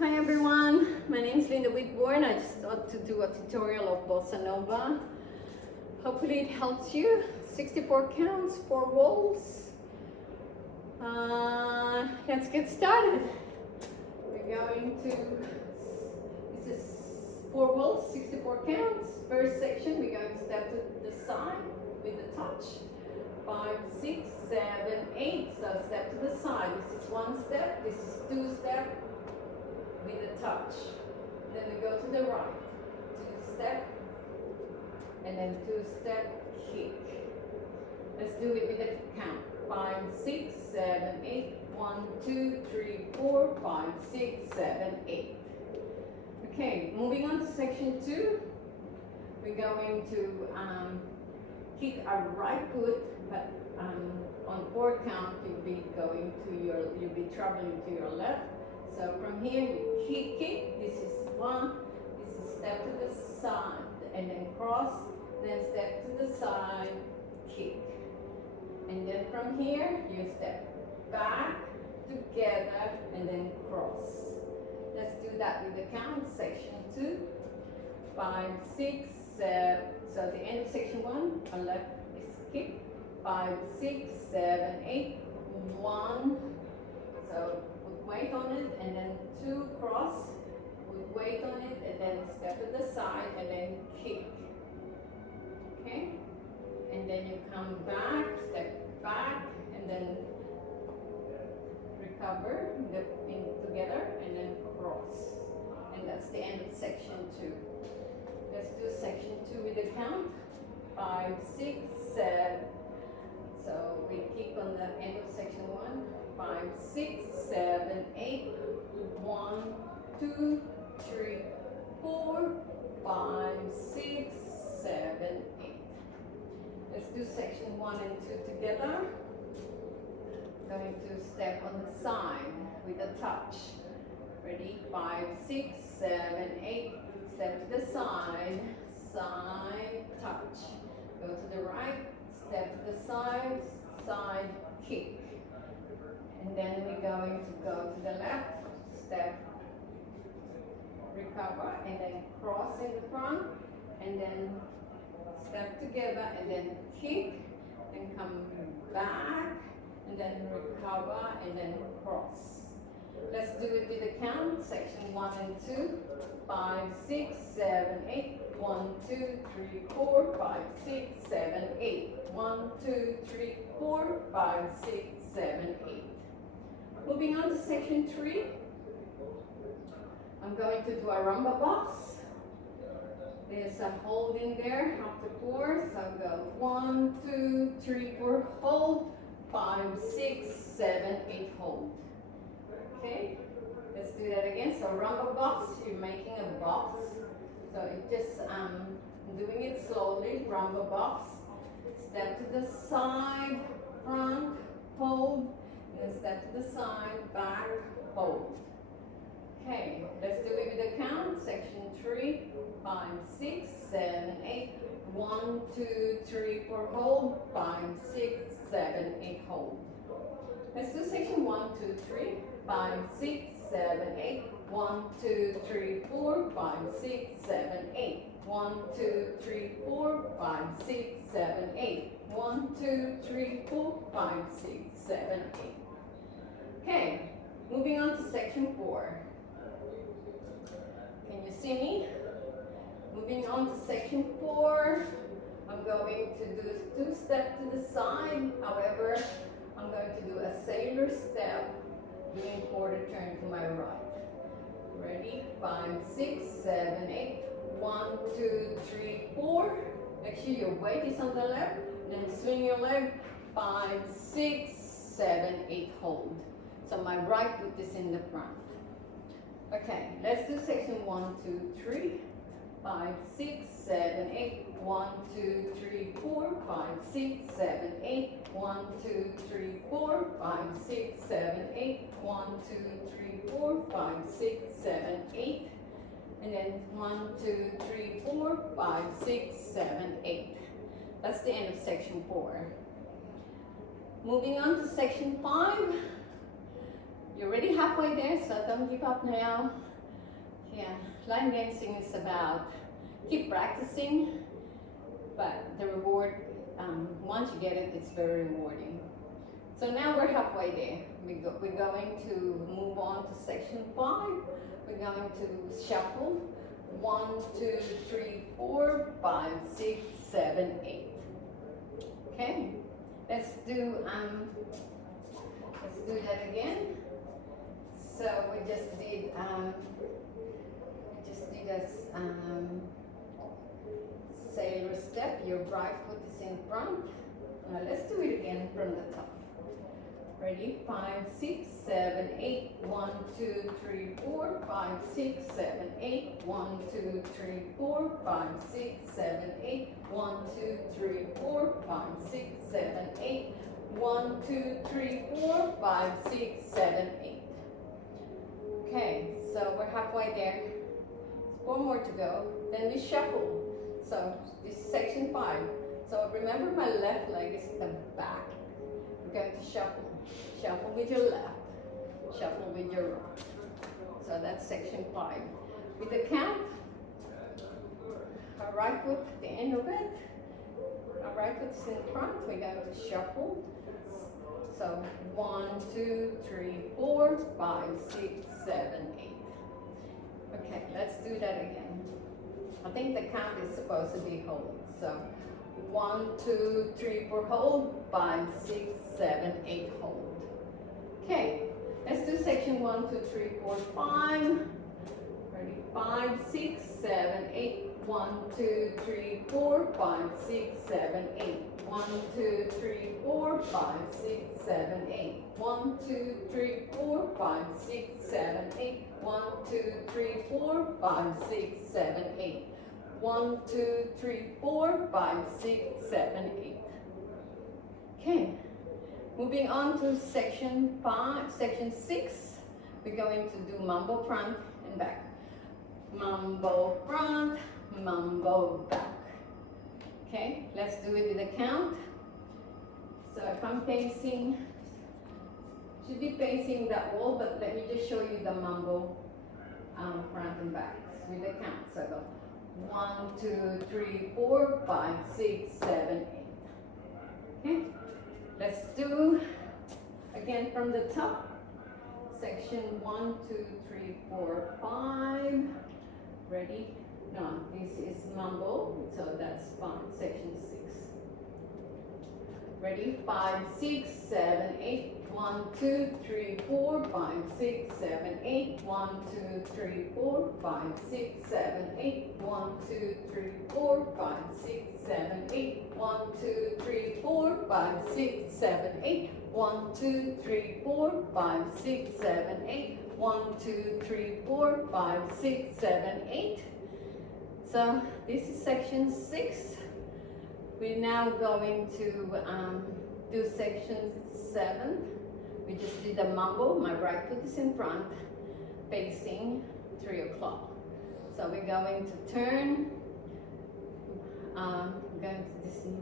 Hi everyone, my name is Linda Whitbourn. I just thought to do a tutorial of Bossa Nova. Hopefully it helps you. 64 counts, 4 walls. Let's get started. We're going to, this is 4 walls, 64 counts. First section, we're going to step to the side with a touch. 5, 6, 7, 8. So step to the side. This is 1 step, this is 2 steps. With a touch. Then we go to the right. 2 step. And then 2 step kick. Let's do it with a count. 5, 6, 7, 8. 1, 2, 3, 4, 5, 6, 7, 8. Okay, moving on to section 2. We're going to kick our right foot, but on 4 count you'll be traveling to your left. So from here we kick, this is 1, this is step to the side, and then cross, then step to the side, kick. And then from here you step back, together, and then cross. Let's do that with the count, section 2, 5, 6, 7, so the end of section 1, on left is kick, 5, 6, 7, 8, 1, so weight on it, and then 2 cross, with weight on it, and then step to the side, and then kick. Okay? And then you come back, step back, and then recover, together, and then cross. And that's the end of section 2. Let's do section 2 with the count. 5, 6, 7. So we kick on the end of section 1. 5, 6, 7, 8, 1, 2, 3, 4, 5, 6, 7, 8. Let's do section 1 and 2 together. Going to step on the side with a touch. Ready? 5, 6, 7, 8. Step to the side, side, touch. Go to the right, step to the side, side, kick. And then we're going to go to the left, step, recover, and then cross in the front, and then step together, and then kick, and come back, and then recover, and then cross. Let's do it with the count, section 1 and 2, 5, 6, 7, 8, 1, 2, 3, 4, 5, 6, 7, 8, 1, 2, 3, 4, 5, 6, 7, 8. Moving on to section 3, I'm going to do a rumba box. There's a hold in there after 4, so I'll go 1, 2, 3, 4, hold, 5, 6, 7, 8, hold. Okay, let's do that again. So rumba box, you're making a box. So it just doing it slowly, rumba box. Step to the side, front, hold. And then step to the side, back, hold. Okay, let's do it with the count. Section 3, 5, 6, 7, 8. 1, 2, 3, 4, hold. 5, 6, 7, 8, hold. Let's do section 1, 2, 3, 5, 6, 7, 8. 1, 2, 3, 4, 5, 6, 7, 8. 1, 2, 3, 4, 5, 6, 7, 8. 1, 2, 3, 4, 5, 6, 7, 8. Okay, moving on to section 4. Can you see me? Moving on to section 4, I'm going to do 2 steps to the side. However, I'm going to do a sailor step, doing quarter turn to my right. Ready? 5, 6, 7, 8. 1, 2, 3, 4. Make sure your weight is on the left. Then swing your leg. 5, 6, 7, 8, hold. So my right foot is in the front. Okay, let's do section 1, 2, 3, 5, 6, 7, 8, 1, 2, 3, 4, 5, 6, 7, 8, 1, 2, 3, 4, 5, 6, 7, 8, 1, 2, 3, 4, 5, 6, 7, 8, and then 1, 2, 3, 4, 5, 6, 7, 8. That's the end of section 4. Moving on to section 5. You're already halfway halfway there, so don't give up now. Yeah, line dancing is about keep practicing, but the reward, once you get it, it's very rewarding. So now we're halfway there. We're going to move on to section 5. We're going to shuffle 1, 2, 3, 4, 5, 6, 7, 8. Okay, let's do that again. So we just did a sailor step. Your right foot is in front. Now let's do it again from the top. Ready? 5, 6, 7, 8. 1, 2, 3, 4, 5, 6, 7, 8. 1, 2, 3, 4, 5, 6, 7, 8. 1, 2, 3, 4, 5, 6, 7, 8. 1, 2, 3, 4, 5, 6, 7, 8. Okay, so we're halfway there. 4 more to go. Then we shuffle. So this is section 5. So remember, my left leg is the back. We're going to shuffle. Shuffle with your left. Shuffle with your right. So that's section 5. With the count, our right foot at the end of it. Our right foot is in front. We're going to shuffle. So 1, 2, 3, 4, 5, 6, 7, 8. Okay, let's do that again. I think the count is supposed to be hold. So 1, 2, 3, 4, hold. 5, 6, 7, 8, hold. Okay, let's do section 1, 2, 3, 4, 5. Ready? 5, 6, 7, 8. 1, 2, 3, 4, 5, 6, 7, 8. 1, 2, 3, 4, 5, 6, 7, 8. 1, 2, 3, 4, 5, 6, 7, 8. 1, 2, 3, 4, 5, 6, 7, 8. 1, 2, 3, 4, 5, 6, 7, 8. Okay, moving on to section 6. We're going to do mambo front and back. Mambo front, mambo back. Okay, let's do it with a count. So if I'm facing, should be facing that wall, but let me just show you the mambo front and back with the count. So I go 1, 2, 3, 4, 5, 6, 7, 8. Okay, let's do again from the top. Section 1, 2, 3, 4, 5. Ready? No, this is mambo, so that's fine. Section 6. Ready? 5, 6, 7, 8. 1, 2, 3, 4, 5, 6, 7, 8. 1, 2, 3, 4, 5, 6, 7, 8. 1, 2, 3, 4, 5, 6, 7, 8. 1, 2, 3, 4, 5, 6, 7, 8. 1, 2, 3, 4, 5, 6, 7, 8. 1, 2, 3, 4, 5, 6, 7, 8. So this is section 6. We're now going to do section 7. We just did the mambo. My right foot is in front, facing 3 o'clock. So we're going to turn.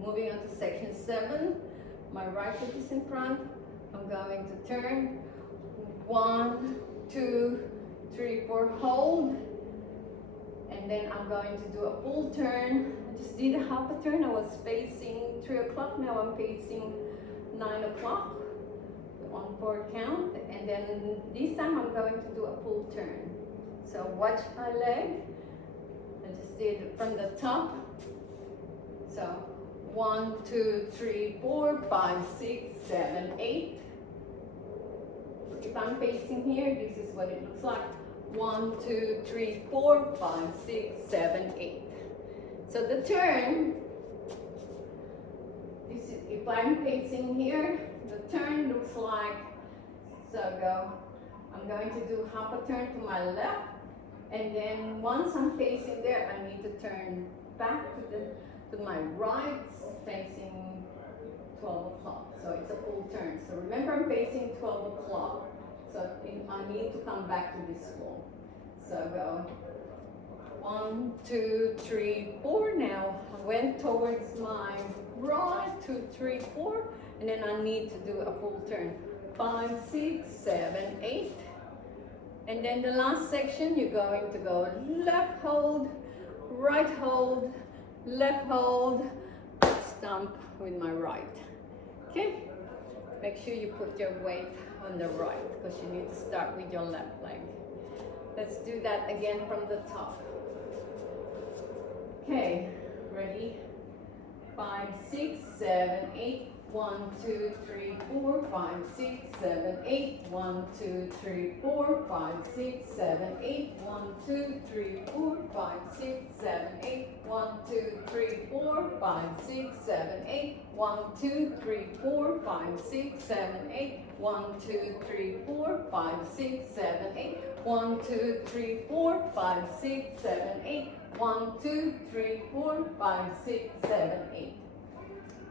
Moving on to section 7. My right foot is in front. I'm going to turn. 1, 2, 3, 4, hold. And then I'm going to do a full turn. I just did a half a turn. I was facing 3 o'clock. Now I'm facing 9 o'clock on 4 count. And then this time I'm going to do a full turn. So watch my leg. I just did it from the top. So 1, 2, 3, 4, 5, 6, 7, 8. If I'm facing here, this is what it looks like. 1, 2, 3, 4, 5, 6, 7, 8. So the turn, this is, if I'm facing here, the turn looks like, so I'm going to do half a turn to my left, and then once I'm facing there, I need to turn back to my right, facing 12 o'clock. So it's a full turn. So remember, I'm facing 12 o'clock. So I need to come back to this wall. So go 1, 2, 3, 4. Now I went towards my right, 2, 3, 4, and then I need to do a full turn. 5, 6, 7, 8. And then the last section, you're going to go left hold, right hold, left hold, stomp with my right. Okay? Make sure you put your weight on the right because you need to start with your left leg. Let's do that again from the top. Okay, ready? 5, 6, 7, 8. 1, 2, 3, 4, 5, 6, 7, 8. 1, 2, 3, 4, 5, 6, 7, 8. 1, 2, 3, 4, 5, 6, 7, 8. 1, 2, 3, 4, 5, 6, 7, 8. 1, 2, 3, 4, 5, 6, 7, 8. 1, 2, 3, 4, 5, 6, 7, 8. 1, 2, 3, 4, 5, 6, 7, 8. 1, 2, 3, 4, 5, 6, 7, 8.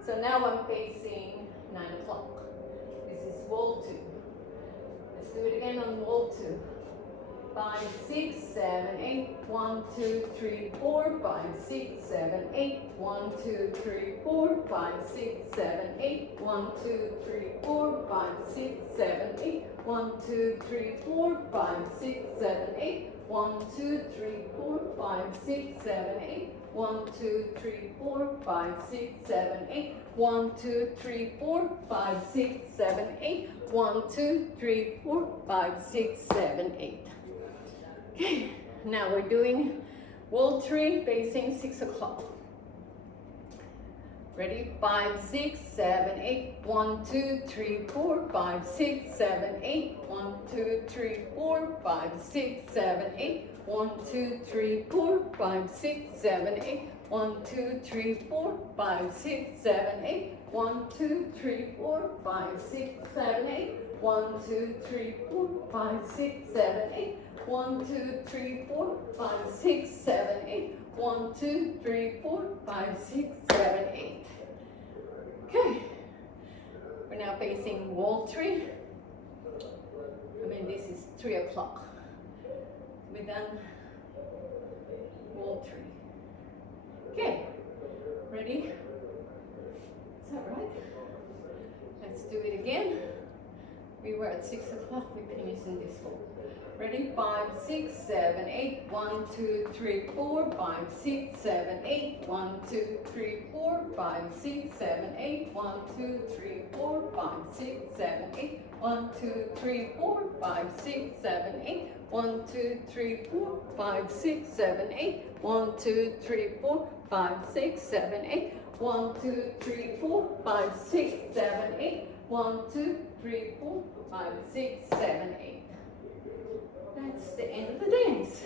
So now I'm facing 9 o'clock. This is wall 2. Let's do it again on wall 2. 5, 6, 7, 8. 1, 2, 3, 4, 5, 6, 7, 8. 1, 2, 3, 4, 5, 6, 7, 8. 1, 2, 3, 4, 5, 6, 7, 8. 1, 2, 3, 4, 5, 6, 7, 8. 1, 2, 3, 4, 5, 6, 7, 8. 1, 2, 3, 4, 5, 6, 7, 8. 1, 2, 3, 4, 5, 6, 7, 8. 1, 2, 3, 4, 5, 6, 7, 8. Okay, now we're doing wall 3 facing 6 o'clock. Ready? 5, 6, 7, 8. 1, 2, 3, 4, 5, 6, 7, 8. 1, 2, 3, 4, 5, 6, 7, 8. 1, 2, 3, 4, 5, 6, 7, 8. 1, 2, 3, 4, 5, 6, 7, 8. 1, 2, 3, 4, 5, 6, 7, 8. 1, 2, 3, 4, 5, 6, 7, 8. 1, 2, 3, 4, 5, 6, 7, 8. 1, 2, 3, 4, 5, 6, 7, 8. Okay. We're now facing wall 3. This is 3 o'clock. We're done wall 3. Okay. Ready? Is that right? Let's do it again. We were at 6 o'clock. We finished in this hole. Ready? 5, 6, 7, 8. 1, 2, 3, 4, 5, 6, 7, 8. 1, 2, 3, 4, 5, 6, 7, 8. 1, 2, 3, 4, 5, 6, 7, 8. 1, 2, 3, 4, 5, 6, 7, 8. 1, 2, 3, 4, 5, 6, 7, 8. 1, 2, 3, 4, 5, 6, 7, 8. 1, 2, 3, 4, 5, 6, 7, 8. 1, 2, 3, 4, 5, 6, 7, 8. That's the end of the dance.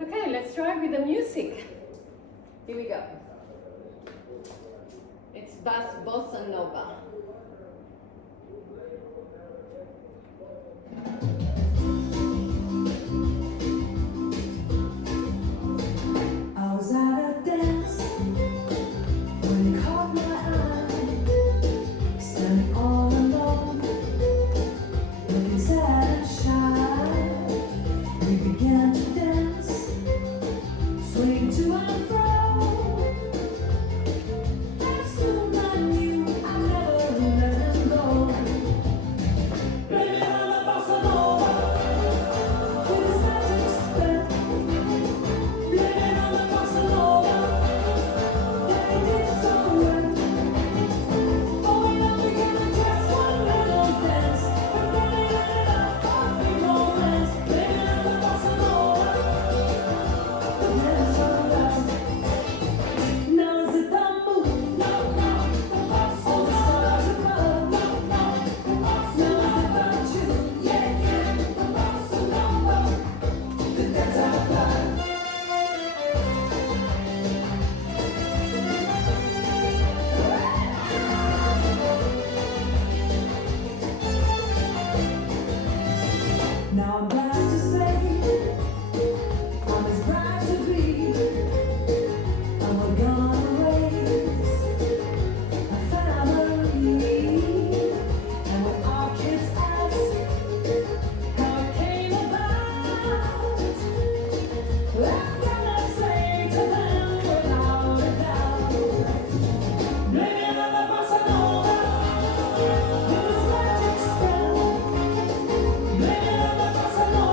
Okay, let's try with the music. Here we go. It's Bosa Nova. I was at a dance when you caught my eye, standing all alone, looking sad and shy. We began to dance, swing to and fro. And soon I knew I'd never let him go. Blame it on the bossa nova, with his magic spell. Blame it on the bossa nova, that he did so well. Oh, we all began to just one little dance, and then it ended up on the romance. Blame it on the bossa nova, the dance of love. Now is it the mood? No, no, the bossa all the stars above. No, no, the bossa now is it about you? Yeah, yeah, the bossa nova, the dance of love. Now I'm glad to say I'm as bright to be, and we're gonna raise a family. And when our kids ask how it came about, I'm gonna say to them without a doubt, blame it on the bossa nova, with its magic spell. Blame it on the bossa nova.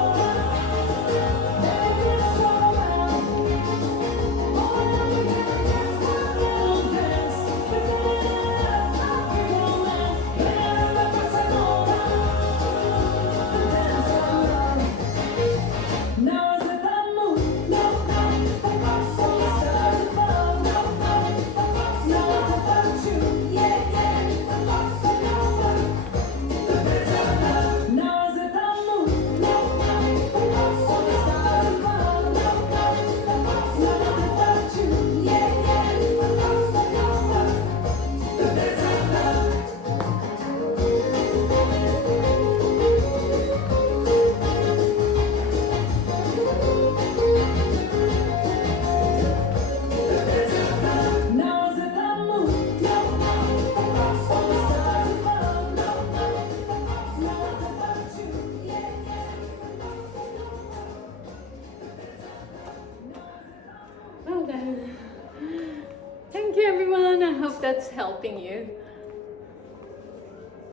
Thank you everyone. I hope that's helping you.